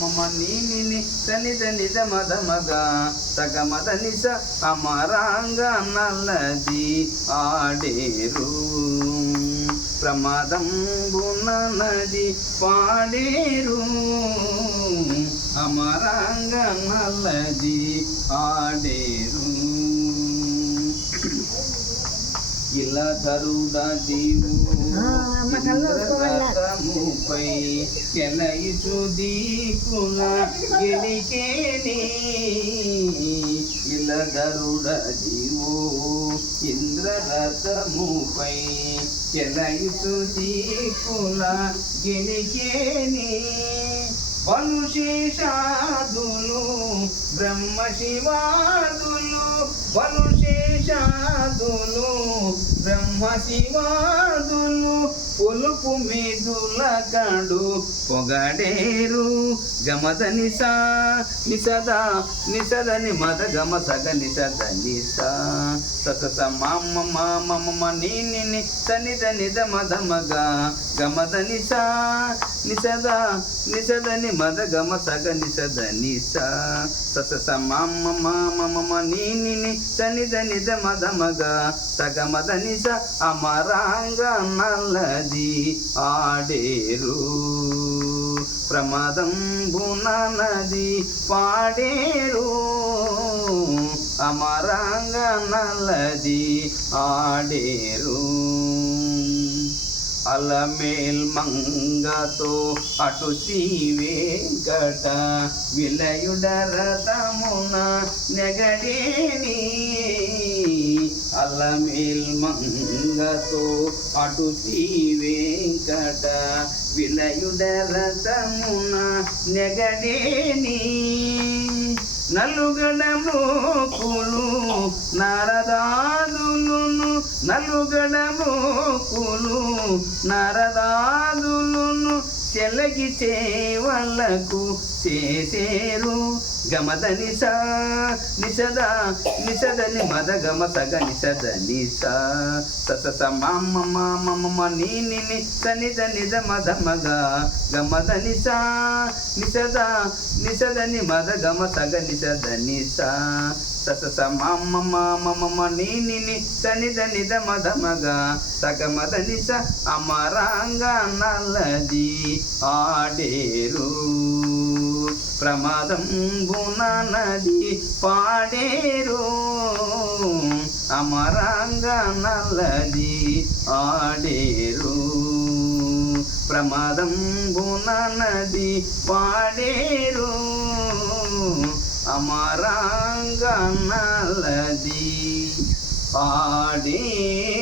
మమ నీ సని దని మద మగ సగ మద నిస అమరాంగ నల్లది ఆడేరు ప్రమాదం నది పాడేరు అమరాంగ నల్లది ఆడేరు ఇలా ధరుడా దీవు రథముపై కెలయిచు దీపుల గెలికేని ఇలా ధరుడా దీవు ఇంద్రరథముపై కెలయిచు దీపుల గెలికేని బలుశేషాదులు బ్రహ్మ శివాదులు బలుశేషాదులు బ్రహ్మ శివాదులు పొలుపు మీదుల గడు పొగడేరు గమద నిసా నిసదా నిసదని మద గమ సగ నిసద నిసా సస మమ మమ నీ సనిద నిద మద మగ గమద నిసా నిసదా నిసదని మద గమ సగ నిసద నిసా సస మమ మమ నీ సనిద నిద మద మగ సగ మద నిస అమరాంగ నల్లది ఆడేరు ప్రమాదం నది పాడేరు అమరాంగ నల్లది ఆడేరు అలమేల్ మంగతో అటు శ్రీ వెంకట విలయుడ రథమున నెగడేని అలమేల్ మంగతో అటు శ్రీ వెంకట విలయుడ రథమున నెగడేని నలుగడమోకులు నారదాదులును నలుగడమోకులు నారదాదులును చెలగి చేవలకు చేసేరు గమద నిసా నిసదా నిసదని మద గమ సగ నిసద నిసా సస మమ మమ నీ సనిద నిద మద మగ గమద నిసా నిసదా నిసదని మద గమ సగ నిసద నిసా సస మమ మమ నీ సనిద నిద మద మగ సగ మద నిస అమరాంగ నల్లది ఆడేరు ప్రమాదం నది పాడేరు అమరాంగ నల్లది ఆడేరు ప్రమాదం నది పాడేరు అమరాంగ నల్లది ఆడేరు.